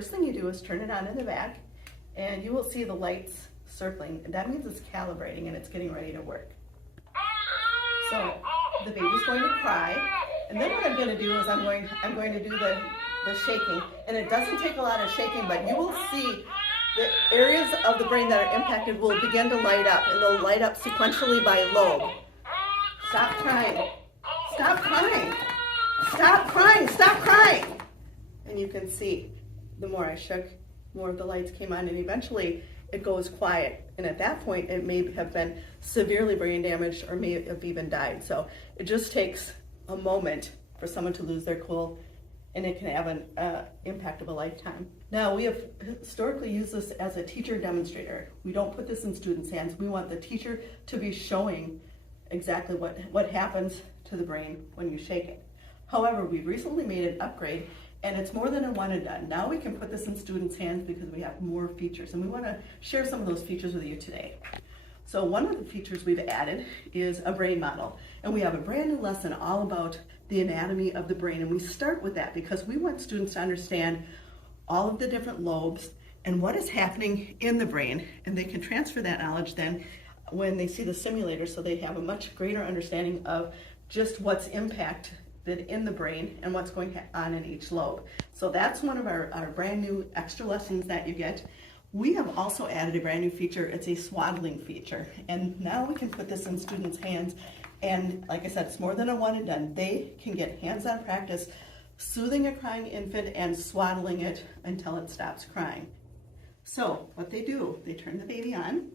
first thing you do is turn it on in the back, and you will see the lights circling. That means it's calibrating and it's getting ready to work. So the baby's going to cry, and then what I'm going to do is I'm going to do the shaking, and it doesn't take a lot of shaking, but you will see the areas of the brain that are impacted will begin to light up, and they'll light up sequentially by lobe. Stop crying. Stop crying. Stop crying. Stop crying. And you can see the more I shook, more of the lights came on, and eventually it goes quiet. And at that point, it may have been severely brain damaged or may have even died. So it just takes a moment for someone to lose their cool, and it can have an impact of a lifetime. Now, we have historically used this as a teacher demonstrator. We don't put this in students' hands. We want the teacher to be showing exactly what happens to the brain when you shake it. However, we've recently made an upgrade, and it's more than a one and done. Now we can put this in students' hands because we have more features, and we want to share some of those features with you today. So one of the features we've added is a brain model, and we have a brand new lesson all about the anatomy of the brain, and we start with that because we want students to understand all of the different lobes and what is happening in the brain, and they can transfer that knowledge then when they see the simulator, so they have a much greater understanding of just what's impacted in the brain and what's going on in each lobe. So that's one of our brand new extra lessons that you get. We have also added a brand new feature. It's a swaddling feature, and now we can put this in students' hands, and like I said, it's more than a one and done. They can get hands-on practice soothing a crying infant and swaddling it until it stops crying. So what they do, they turn the baby on,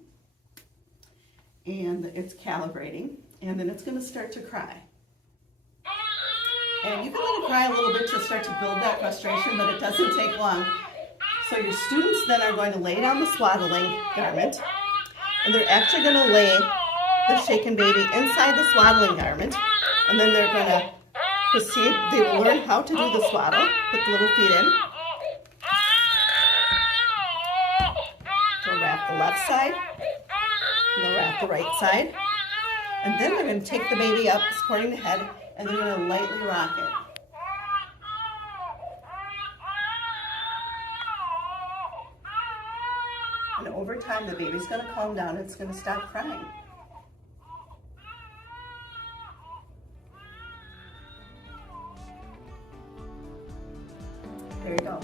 and it's calibrating, and then it's going to start to cry. And you can let it cry a little bit to start to build that frustration, but it doesn't take long. So your students then are going to lay down the swaddling garment, and they're actually going to lay the shaken baby inside the swaddling garment, and then they're going to proceed. They will learn how to do the swaddle, put the little feet in. They'll wrap the left side, and they'll wrap the right side, and then they're going to take the baby up, supporting the head, and they're going to lightly rock it. And over time, the baby's going to calm down. It's going to stop crying. There you go.